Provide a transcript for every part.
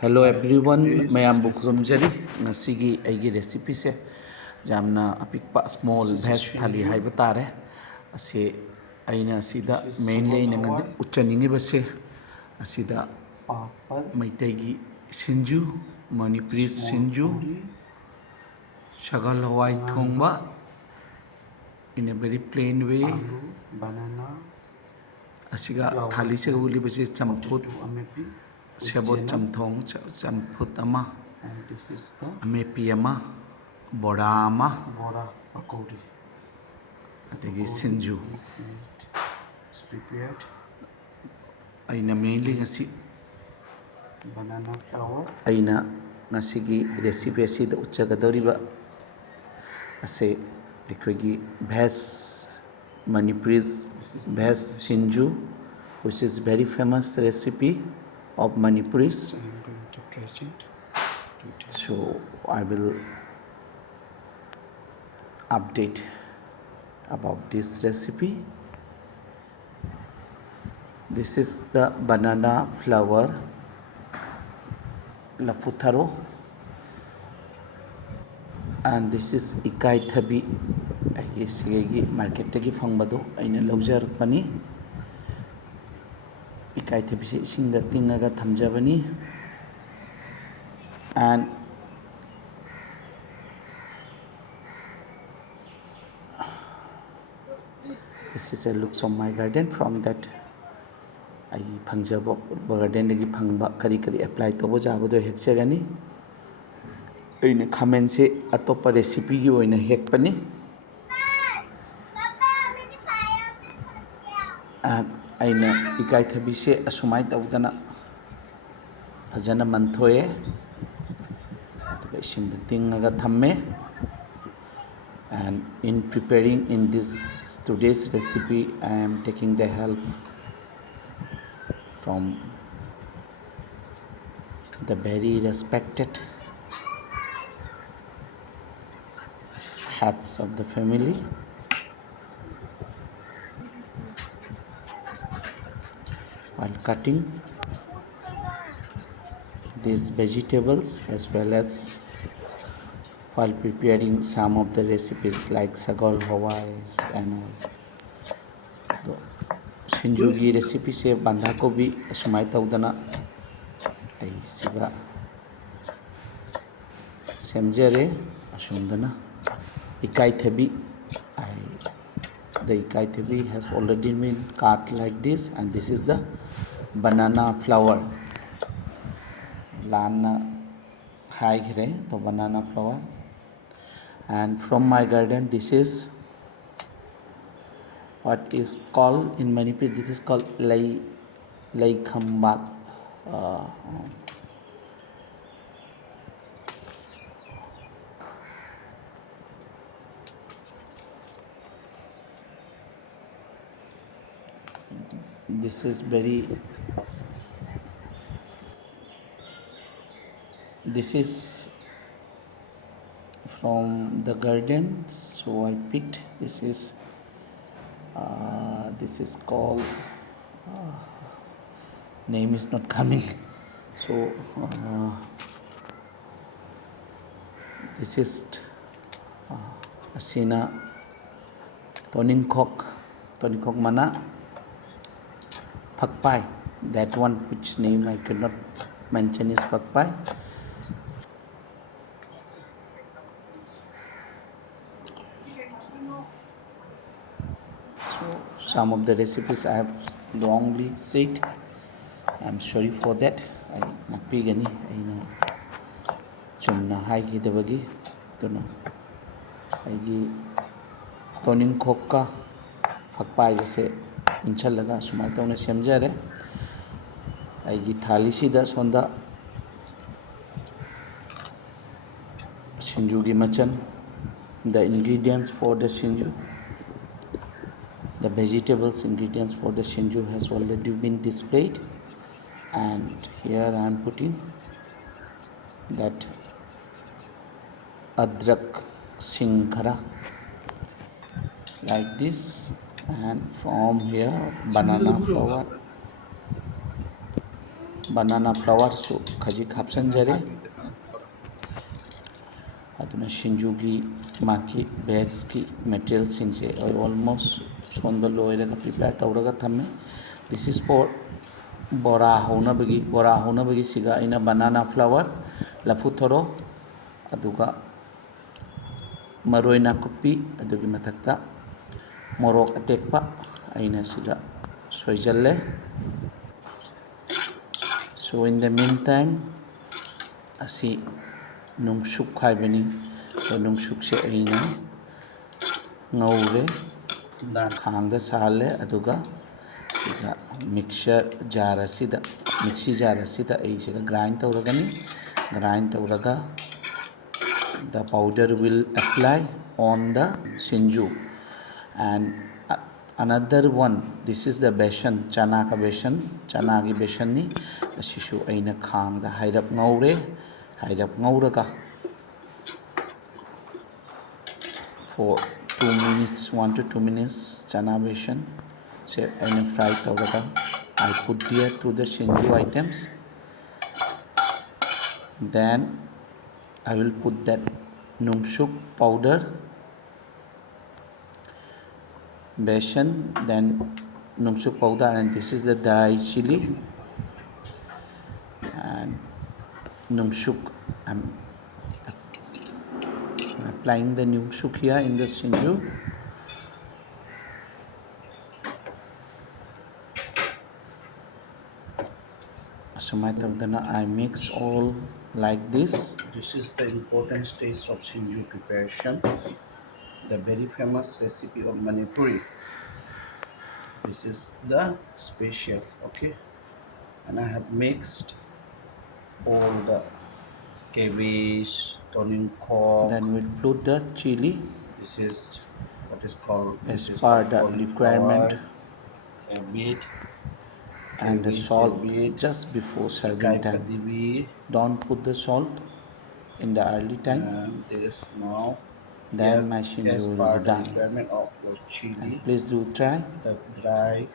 Hello everyone, mayambu khurumjari ngasigi aigi recipe se jamna apikpa small veg thali haiba tare ase aina asida mainly nangad uchaningi base asida maitegi Sinju Manipuri Sinju Sagolhawai thongba in a very plain way asiga thali se uli base champut Sebot chamthong champut ama Ametpi ama Bora ama adagi Sinju aina mainly ngasi aina ngasigi recipe asida uchagadoriba ase ekhogi veg Manipuri's veg Sinju, which is very famous recipe of Manipuris. So I will update about this recipe. This is the banana flour Laphtharo, and this is ikai thabi agi market tagi fangbado aina lawjar pani ikai thabi se isingda tingaga thamjabani, and this is a looks of my garden. From that I pangjabo garden lagi phangba kari apply tobo jabado hekchagani aina khamen se atopa recipe gi oina hekpani, and aina ikai thabi se asumai tawdana fajana manthoye isingda tingaga thamme. And in preparing in this today's recipe I am taking the help from the very respected heads of the family. While cutting these vegetables, as well as while preparing some of the recipes like Sagolhawai and all. Sinju gi recipe se bandha kobi asumai tawdana ai siga semjare asumdana ikai thabi the ikai thabi has already been cut like this, and this is the banana flour lana khai gre the banana flour. And from my garden, this is what is called in Manipuri, this is called lai khambat. This is this is from the garden, so I picked this is called name is not coming, so this is asina toningkok mana phakpai, that one which name I could not mention is phakpai. So some of the recipes I have wrongly said, I'm sorry for that. I napigani aina chumna hai gi debagi tono aigi toning khokka phakpai jase inchalaga sumai tawna semjare aigi thali sida sonda Sinju gi machan. The ingredients for the Sinju, the vegetables ingredients for the Sinju has already been displayed, and here I am putting that adrak singhara like this, and from here banana banana flour su khajik hapsanjare aduna sinjugi maki veg ki material singse almost sonba loiraga prepare tawraga thamme. This is for bora haunabagi siga ina banana flour laphtharo aduga maroi nakupi adugi mathakta morok atekpa aina sida soijalle. So in the meantime asi nungsuk khaibani nungsuk se aina ngaure khangda sale aduga sida mixer jar asida mixi jar asida ai sida grind tawraga the powder will apply on the sinju. And another one, this is the besan, chana ka besan, chana gi besan ni asishu aina khang da hairap ngauraga for 2 minutes, 1 to 2 minutes chana besan se aina fry tawraga I put here to the sinju items. Then I will put that nungsuk powder, besan, then nungsuk powder, and this is the dry chili and nungsuk. I'm applying the nungsuk here in the sinju. I mix all like this. This is the important stage of Sinju preparation, the very famous recipe of Manipuri. This is the special, okay? And I have mixed all the cabbage, turning cork. Then we'll put the chili This is what is called, as per the requirement, a bit, and the salt just before serving time. Don't put the salt in the early time. And there is now Then my sinju will be done. Of chili. And please do try The dry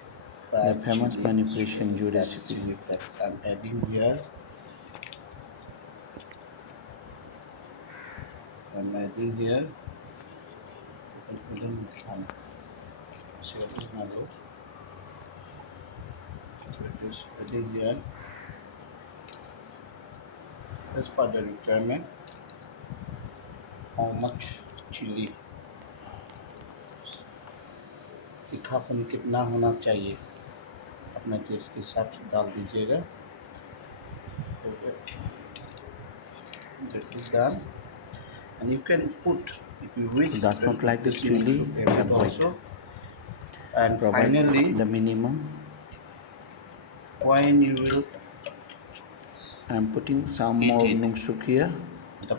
the famous chili Manipuri sinju recipe. chili flakes. I'm adding here. I'm adding here. Adding here. As per the requirement, how much chili तीखापन कितना होना चाहिए अपने test के हिसाब से डाल दीजिएगा. That is done, and you can put, if you wish, does not like this chili, also. And provide finally, the minimum. When you will, I'm putting some more nungsuk here.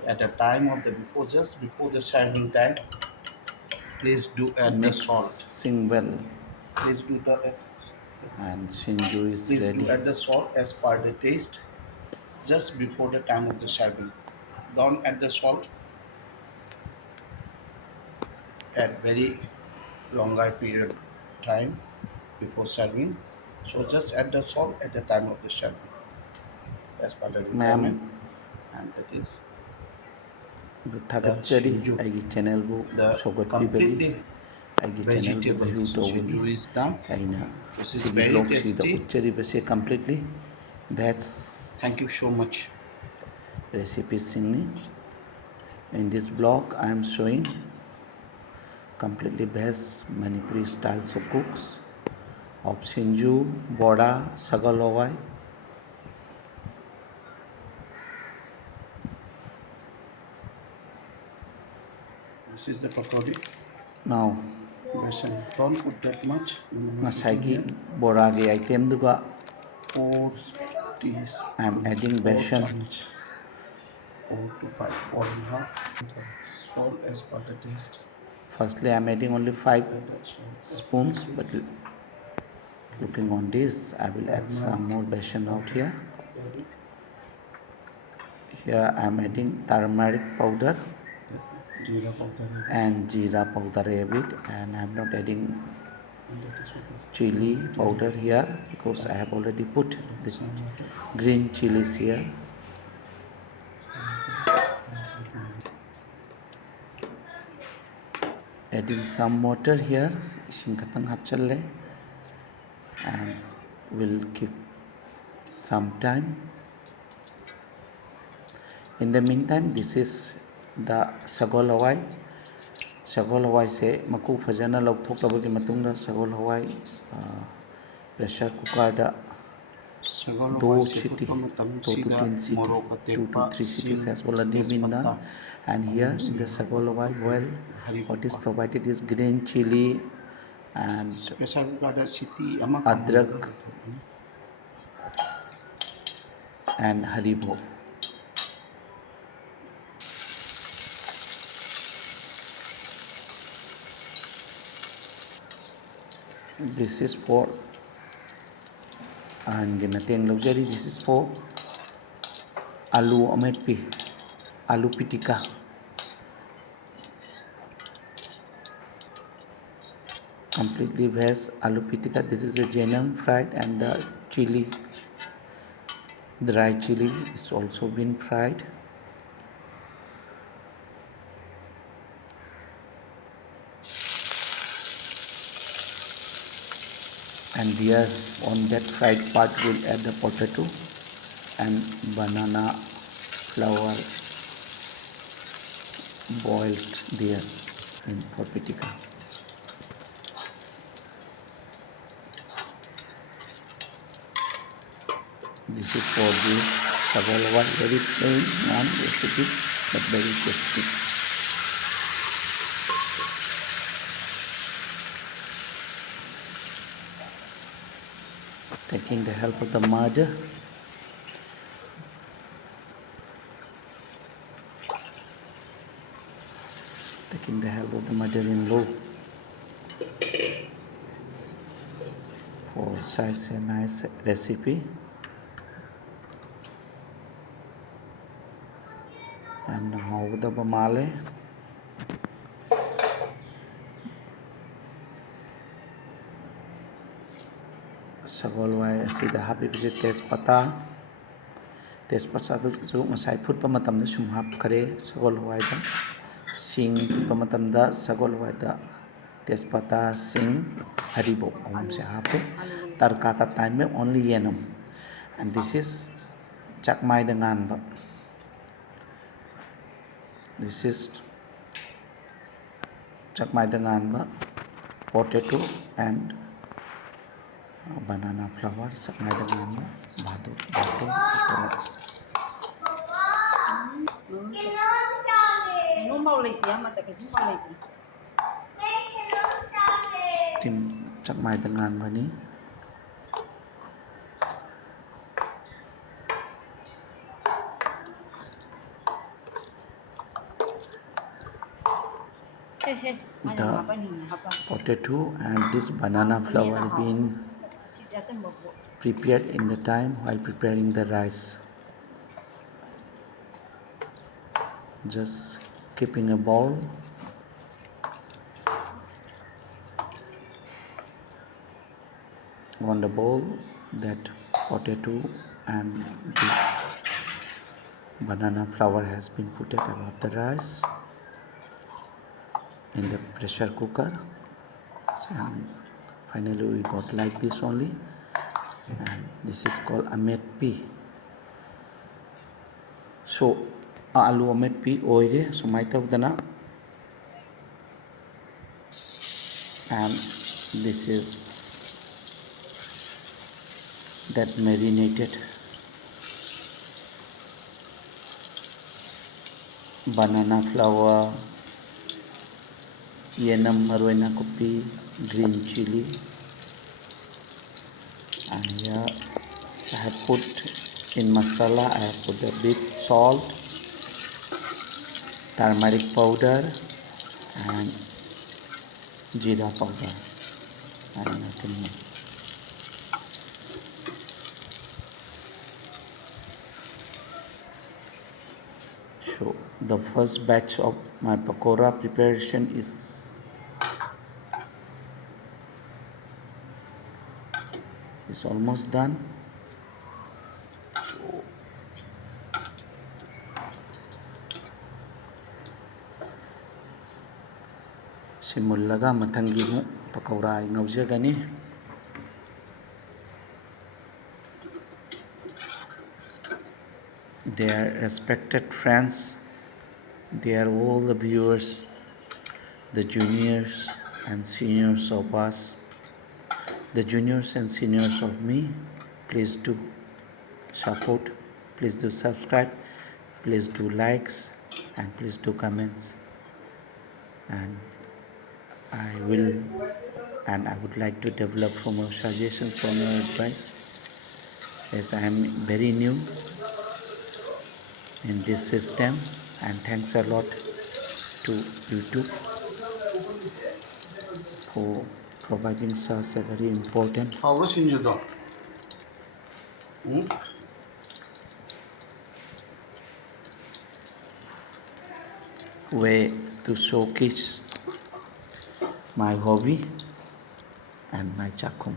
At the time of the just before the serving time, please do add the salt. Mixing well. Please do the and sinju is please ready. do add the salt as per the taste just before the time of the serving. Don't add the salt at very longer period time before serving. So just add the salt at the time of the serving as per the requirement. And that is thagaccari aigi channel bu sogatpibagi aigi channel bu view tawbagi aina sigi blog sida uchchari base completely veg. Thank you so much. Recipes singni in this blog I am showing completely veg Manipuri styles of cooks of Sinju, Bora, Sagolhawai. This is the pakodi. Now, don't put that much. Masagi Bora gi item duga 4 teaspoons. I am adding besan. 4 to 5, 4.5. Salt as per the taste. Firstly, I am adding only 5 spoons, but looking on this, I will add some more besan out here. Here I am adding turmeric powder and jeera powder a bit, and I am not adding chili powder here because I have already put the green chilies here. Adding some water here, ising katang hapchalle, and will keep some time. In the meantime, this is the Sagolhawai. Sagolhawai se maku fajana lawthoklabagi matungda Sagolhawai pressure cooker da Sagolhawai 2 se city, futpa 2 to matamsida 10 city, morok 2 to atekpa 3 cities sing has already been done. tespata And here in the Sagolhawai well, what is provided is green chili and pressure cooker da city ama kamulada adrak and haribo. This is for and ginateng luxury. This is for Ametpi, aloo pitika. Completely veg aloo pitika. This is a jenam fried, and the chili, dry chili, is also been fried. And here on that fried part we'll add the potato and banana flour boiled there in for pitika. This is for this Sagolhawai, very plain non recipe but very tasty. Taking the help of the mother, taking the help of the mother-in-law for such a nice recipe. And how the bamale. Sagolhawai asida happy visit tespata. Tespata जो ngasai phutpa matamda sum hapkhare Sagolhawai da sing phutpa matamda Sagolhawai da tespata sing haribo ahum se hape tarka ka time mein only yenam. And this is chakmai da nganba. This is chakmai da nganba, potato and banana flour. Chakmai da nganba bhato bhato. Steam chakmai da nganba ni. The potato and this banana flour being prepared in the time while preparing the rice. Just keeping a bowl on the bowl, that potato and this banana flour has been put above the rice in the pressure cooker. And finally we got like this only, and this is called Ametpi. So alu Ametpi oire sumai tawdana, and this is that marinated banana flour, yenam maroina kupi, green chili, and here I have put in masala, I have put a bit salt, turmeric powder and jeera powder, and nothing more. So the first batch of my pakora preparation is It's almost done. Simullaga mathangi mu pakora ay ngaujagani. Dear respected friends, dear all the viewers, the juniors and seniors of us, the juniors and seniors of me, please do support, please do subscribe, please do likes, and please do comments. And I would like to develop from your suggestions, from your advice, as I am very new in this system. And thanks a lot to YouTube for providing such a very important How was Sinju though? way to showcase my hobby and my chakhum.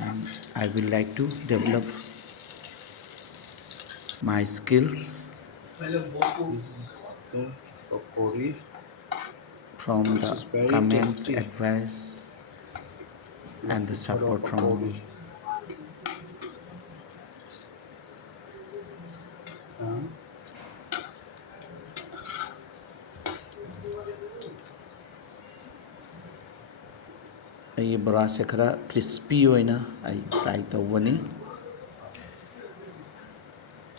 And I will like to develop my skills This is the pakori, from which the is very comments, tasty. advice, and the Laphtharo support from all. pakori. ꯑꯩ ꯕꯣꯔꯥꯁꯦ ꯈꯔ crispy ꯑꯣꯏꯅ ꯑꯩ fry ꯇꯧꯕꯅꯤ.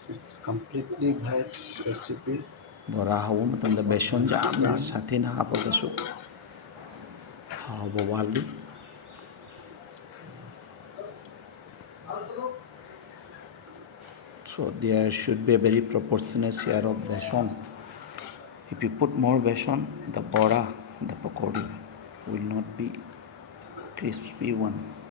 It's completely veg recipe. ꯕꯣꯔꯥ ꯍꯧꯕ ꯃꯇꯝꯗ ꯕꯦꯁꯣꯟ ꯌꯥꯝꯅ ꯁꯥꯊꯤꯅ ꯍꯥꯞꯄꯒꯁꯨ ꯍꯥꯎꯕ ꯋꯥꯠꯂꯤ. So there should be a very proportionate share of besan. If you put more besan, the bora, the pakodi will not be crispy one.